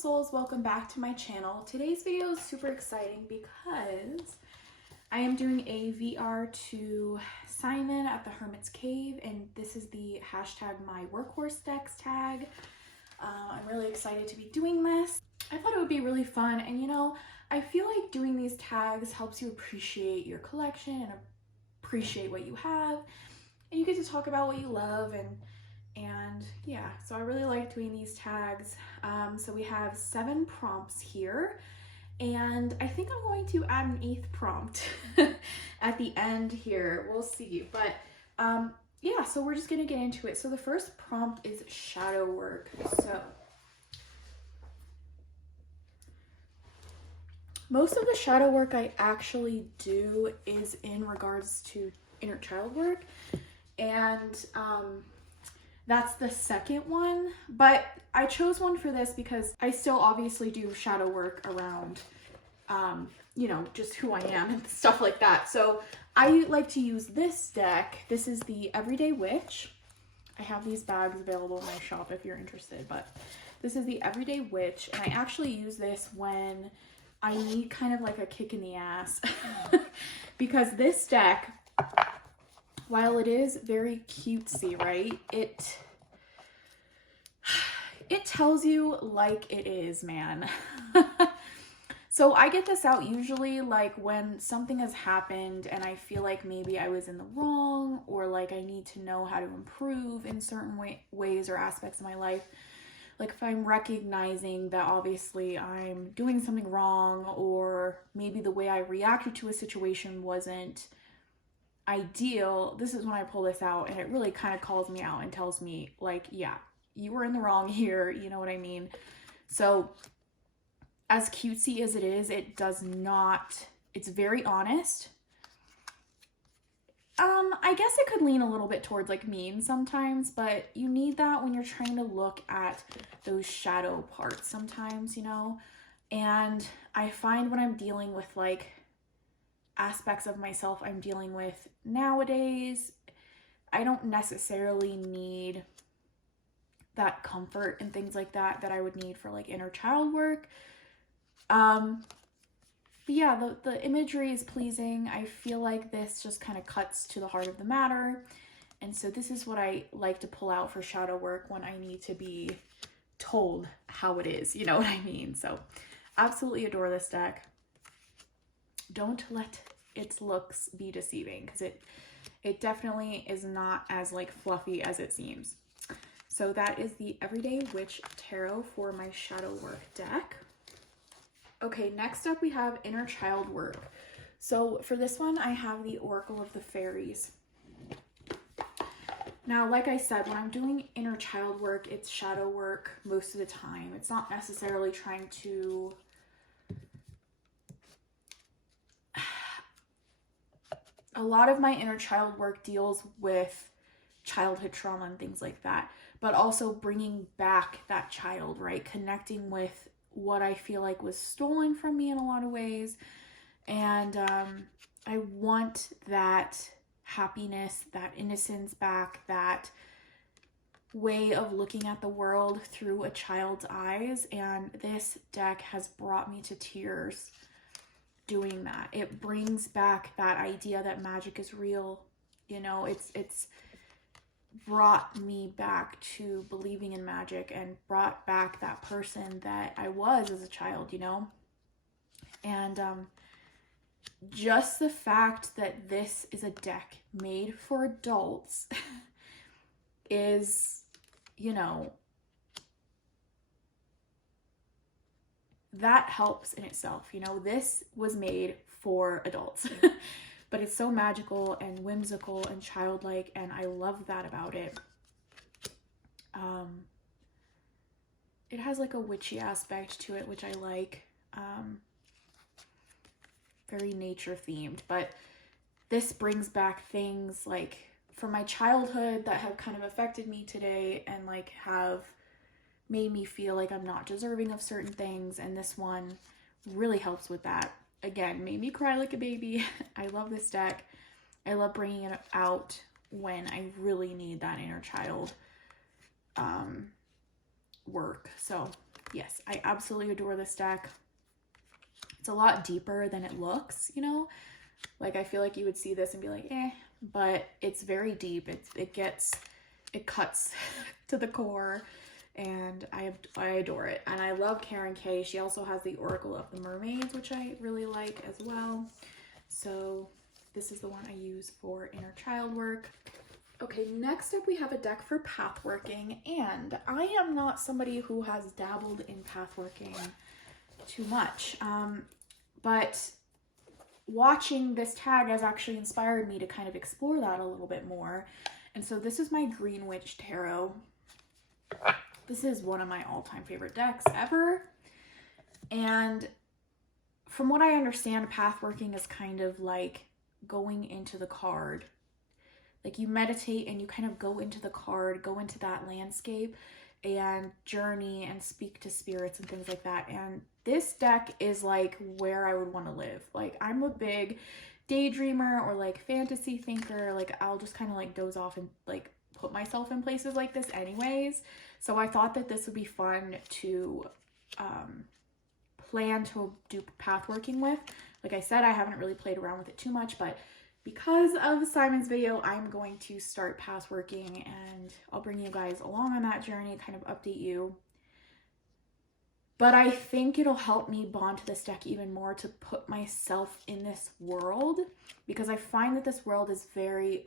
souls, welcome back to my channel. Today's video is super exciting because I am doing a VR to Simon at the Hermit's Cave, and this is the hashtag my workhorse decks tag. I'm really excited to be doing this. I thought it would be really fun, and you know, I feel like doing these tags helps you appreciate your collection and appreciate what you have, and you get to talk about what you love, and yeah, so I really like doing these tags. So we have 7 prompts here, and I think I'm going to add an 8th prompt at the end here. We'll see, but yeah, so we're just gonna get into it. So the first prompt is shadow work. So most of the shadow work I actually do is in regards to inner child work, and that's the second one, but I chose one for this because I still obviously do shadow work around, you know, just who I am and stuff like that. So I like to use this deck. This is the Everyday Witch. I have these bags available in my shop if you're interested, but this is the Everyday Witch, and I actually use this when I need kind of like a kick in the ass because this deck, while it is very cutesy, right, it tells you like it is, man. So I get this out usually like when something has happened and I feel like maybe I was in the wrong, or like I need to know how to improve in certain ways or aspects of my life. Like if I'm recognizing that obviously I'm doing something wrong, or maybe the way I reacted to a situation wasn't ideal, this is when I pull this out, and it really kind of calls me out and tells me like, yeah, you were in the wrong here, you know what I mean? So as cutesy as it is, it does not, it's very honest. I guess it could lean a little bit towards like mean sometimes, but you need that when you're trying to look at those shadow parts sometimes, you know? And I find when I'm dealing with like aspects of myself I'm dealing with nowadays, I don't necessarily need that comfort and things like that I would need for like inner child work. But yeah, the imagery is pleasing. I feel like this just kind of cuts to the heart of the matter, and so this is what I like to pull out for shadow work when I need to be told how it is, you know what I mean? So absolutely adore this deck. Don't let its looks be deceiving, because it definitely is not as like fluffy as it seems. So that is the Everyday Witch Tarot for my shadow work deck. Okay, next up we have inner child work. So for this one, I have the Oracle of the Fairies. Now, like I said, when I'm doing inner child work, it's shadow work most of the time. It's not necessarily trying to a lot of my inner child work deals with childhood trauma and things like that, but also bringing back that child, right? Connecting with what I feel like was stolen from me in a lot of ways. And I want that happiness, that innocence back, that way of looking at the world through a child's eyes. And this deck has brought me to tears doing that. It brings back that idea that magic is real. You know, it's brought me back to believing in magic and brought back that person that I was as a child, you know? And just the fact that this is a deck made for adults is, you know, that helps in itself. You know, this was made for adults. But it's so magical and whimsical and childlike, and I love that about it. It has like a witchy aspect to it, which I like. Very nature themed, but this brings back things like from my childhood that have kind of affected me today and like have made me feel like I'm not deserving of certain things, and this one really helps with that. Again, made me cry like a baby. I love this deck. I love bringing it out when I really need that inner child work. So yes, I absolutely adore this deck. It's a lot deeper than it looks, you know? Like, I feel like you would see this and be like, eh, but it's very deep. It cuts to the core, and I adore it. And I love Karen K. She also has the Oracle of the Mermaids, which I really like as well. So this is the one I use for inner child work. Okay, next up we have a deck for pathworking, and I am not somebody who has dabbled in pathworking too much, but watching this tag has actually inspired me to kind of explore that a little bit more. And so this is my Green Witch Tarot. This is one of my all-time favorite decks ever. And from what I understand, pathworking is kind of like going into the card. Like, you meditate and you kind of go into the card, go into that landscape and journey and speak to spirits and things like that. And this deck is like where I would want to live. Like, I'm a big daydreamer or like fantasy thinker. Like, I'll just kind of like doze off and like put myself in places like this anyways. So I thought that this would be fun to plan to do pathworking with. Like I said, I haven't really played around with it too much, but because of Simon's video, I'm going to start pathworking, and I'll bring you guys along on that journey, kind of update you. But I think it'll help me bond to this deck even more, to put myself in this world, because I find that this world is very,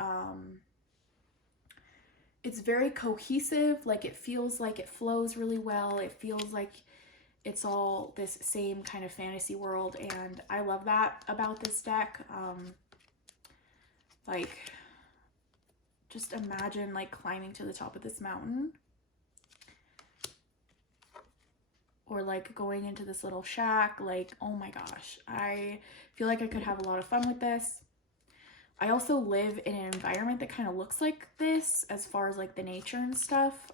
it's very cohesive. Like, it feels like it flows really well. It feels like it's all this same kind of fantasy world, and I love that about this deck. Like, just imagine like climbing to the top of this mountain, or like going into this little shack. Like, oh my gosh, I feel like I could have a lot of fun with this. I also live in an environment that kind of looks like this as far as like the nature and stuff.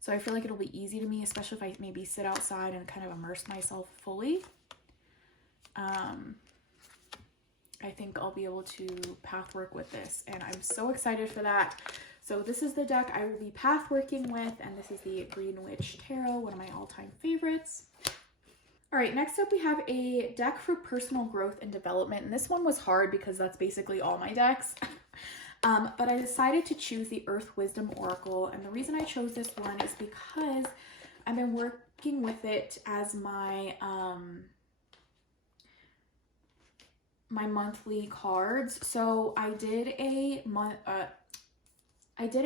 So I feel like it'll be easy to me, especially if I maybe sit outside and kind of immerse myself fully. I think I'll be able to pathwork with this, and I'm so excited for that. So this is the deck I will be pathworking with, and this is the Green Witch Tarot, one of my all-time favorites. All right, next up we have a deck for personal growth and development, and this one was hard because that's basically all my decks. But I decided to choose the Earth Wisdom Oracle, and the reason I chose this one is because I've been working with it as my my monthly cards. So I did a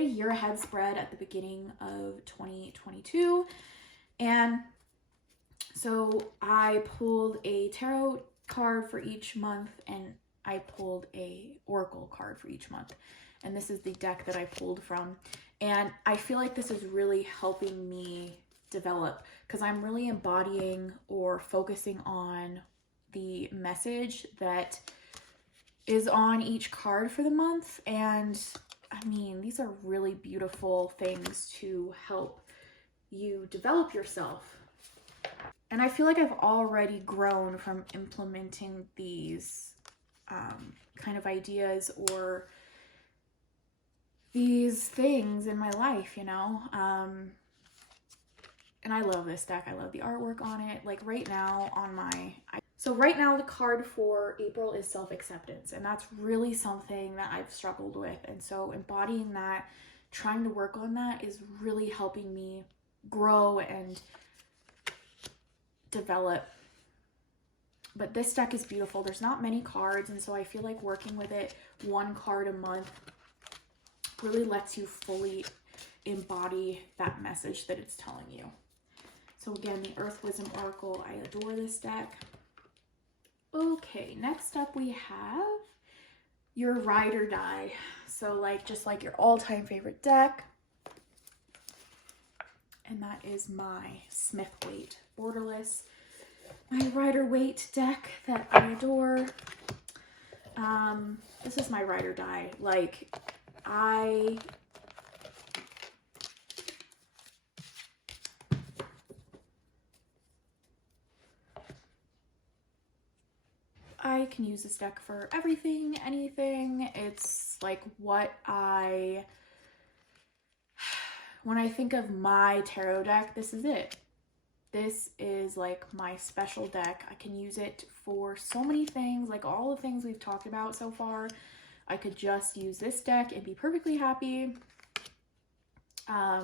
year ahead spread at the beginning of 2022, and so I pulled a tarot card for each month, and I pulled a oracle card for each month, and this is the deck that I pulled from. And I feel like this is really helping me develop, because I'm really embodying or focusing on the message that is on each card for the month. And I mean, these are really beautiful things to help you develop yourself. And I feel like I've already grown from implementing these kind of ideas or these things in my life, you know? And I love this deck. I love the artwork on it. Like, right now on my... So right now the card for April is self-acceptance, and that's really something that I've struggled with. And so embodying that, trying to work on that, is really helping me grow and develop. But this deck is beautiful. There's not many cards, and so I feel like working with it one card a month really lets you fully embody that message that it's telling you. So again, the Earth Wisdom Oracle, I adore this deck. Okay, next up we have your Ride or Die. So like, just like your all-time favorite deck. And that is my Smith-Waite Borderless, my Rider-Waite deck that I adore. This is my Ride or Die. Like, I can use this deck for everything, anything. It's like what I when I think of my tarot deck, this is it. This is like my special deck. I can use it for so many things, like all the things we've talked about so far. I could just use this deck and be perfectly happy. I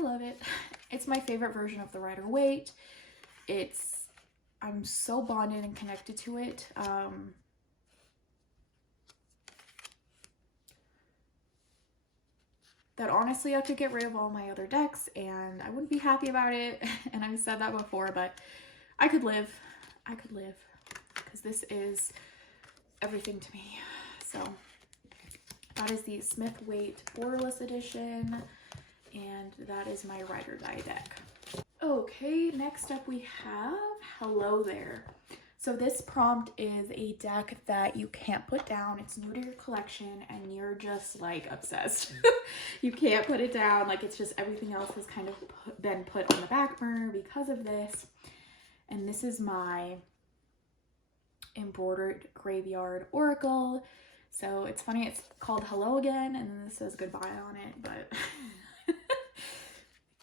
love it. It's my favorite version of the Rider-Waite. I'm so bonded and connected to it. That honestly I could get rid of all my other decks and I wouldn't be happy about it. And I've said that before, but I could live because this is everything to me. So that is the Smith-Waite Borderless Edition, and that is my Ride or Die deck. Okay, next up we have Hello There. So this prompt is a deck that you can't put down. It's new to your collection and you're just like obsessed. You can't put it down. Like, it's just everything else has kind of been put on the back burner because of this. And this is my embroidered graveyard oracle. So it's funny, it's called Hello Again and then this says goodbye on it, but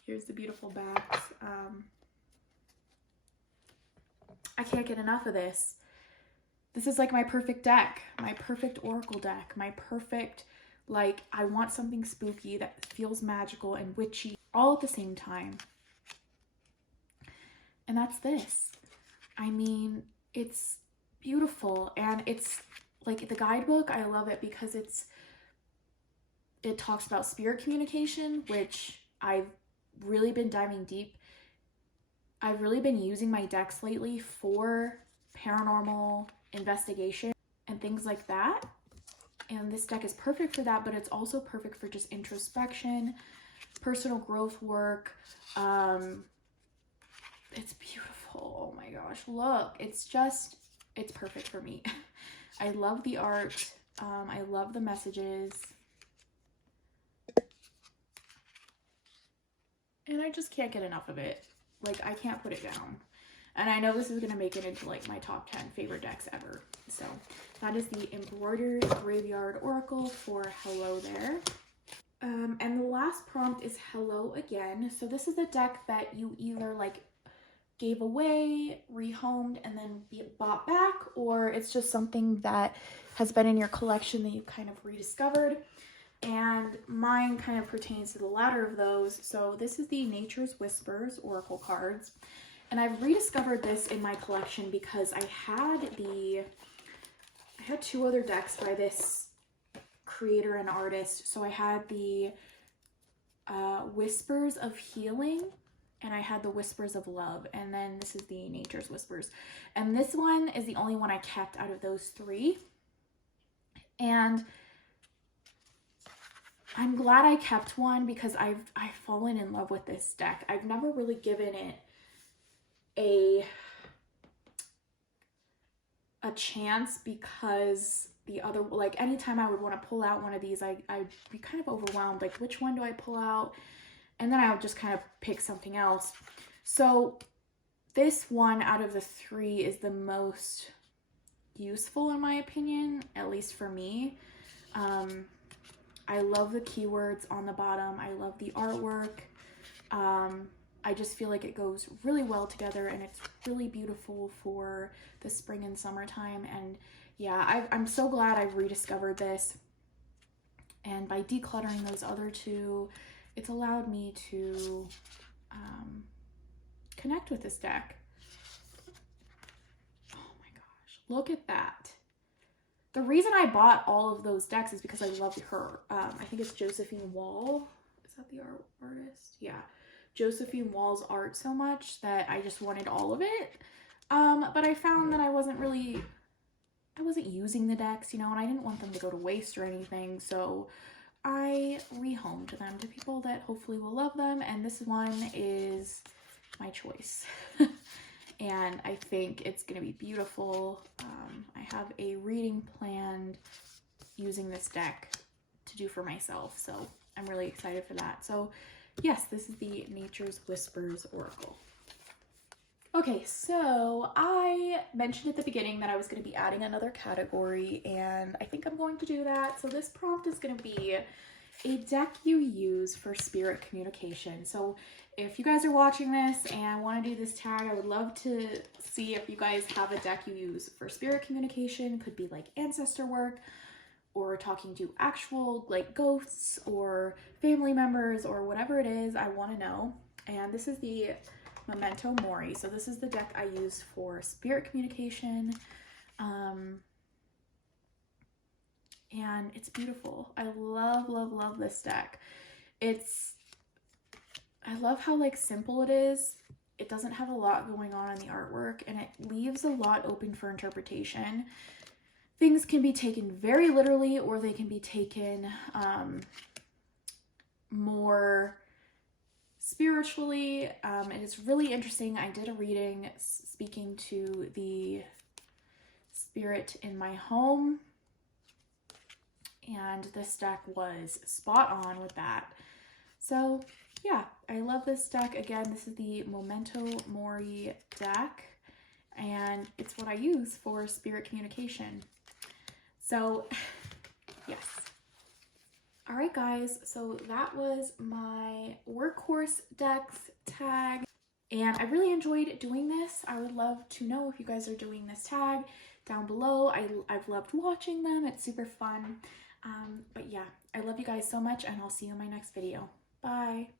here's the beautiful backs. I can't get enough of this. This is like my perfect deck, my perfect oracle deck, my perfect, like, I want something spooky that feels magical and witchy all at the same time. And that's this. I mean, it's beautiful, and it's like the guidebook. I love it because it talks about spirit communication, which I've really been diving deep. I've really been using my decks lately for paranormal investigation and things like that. And this deck is perfect for that, but it's also perfect for just introspection, personal growth work. It's beautiful. Oh my gosh, look, it's perfect for me. I love the art. I love the messages. And I just can't get enough of it. Like, I can't put it down. And I know this is going to make it into like my top 10 favorite decks ever. So that is the embroidered graveyard oracle for Hello There. And the last prompt is Hello Again. So this is a deck that you either like gave away, rehomed, and then bought back, or it's just something that has been in your collection that you kind of rediscovered. And mine kind of pertains to the latter of those. So this is the Nature's Whispers Oracle cards. And I've rediscovered this in my collection because I had two other decks by this creator and artist. So I had the Whispers of Healing, and I had the Whispers of Love, and then this is the Nature's Whispers. And this one is the only one I kept out of those three. And I'm glad I kept one because I've fallen in love with this deck. I've never really given it a chance because the other, like, anytime I would want to pull out one of these, I'd be kind of overwhelmed. Like, which one do I pull out? And then I would just kind of pick something else. So this one out of the three is the most useful in my opinion, at least for me. I love the keywords on the bottom. I love the artwork. I just feel like it goes really well together and it's really beautiful for the spring and summertime. And yeah, I'm so glad I've rediscovered this. And by decluttering those other two, it's allowed me to connect with this deck. Oh my gosh, look at that. The reason I bought all of those decks is because I loved her. I think it's Josephine Wall. Is that the artist? Yeah. Josephine Wall's art so much that I just wanted all of it. But I found that I wasn't using the decks, you know, and I didn't want them to go to waste or anything. So I rehomed them to people that hopefully will love them. And this one is my choice. And I think it's going to be beautiful. I have a reading planned using this deck to do for myself. So I'm really excited for that. So yes, this is the Nature's Whispers Oracle. Okay, so I mentioned at the beginning that I was going to be adding another category, and I think I'm going to do that. So this prompt is going to be a deck you use for spirit communication. So if you guys are watching this and want to do this tag, I would love to see if you guys have a deck you use for spirit communication. Could be like ancestor work, or talking to actual like ghosts or family members, or whatever it is. I want to know. And this is the Memento Mori. So this is the deck I use for spirit communication. And it's beautiful. I love, love, love this deck. I love how like simple it is. It doesn't have a lot going on in the artwork, and it leaves a lot open for interpretation. Things can be taken very literally, or they can be taken more spiritually. It is really interesting. I did a reading speaking to the spirit in my home, and this deck was spot on with that. So yeah, I love this deck. Again, this is the Memento Mori deck, and it's what I use for spirit communication. So yes. All right, guys, so that was my workhorse decks tag, and I really enjoyed doing this. I would love to know if you guys are doing this tag down below. I've loved watching them. It's super fun. But yeah, I love you guys so much, and I'll see you in my next video. Bye.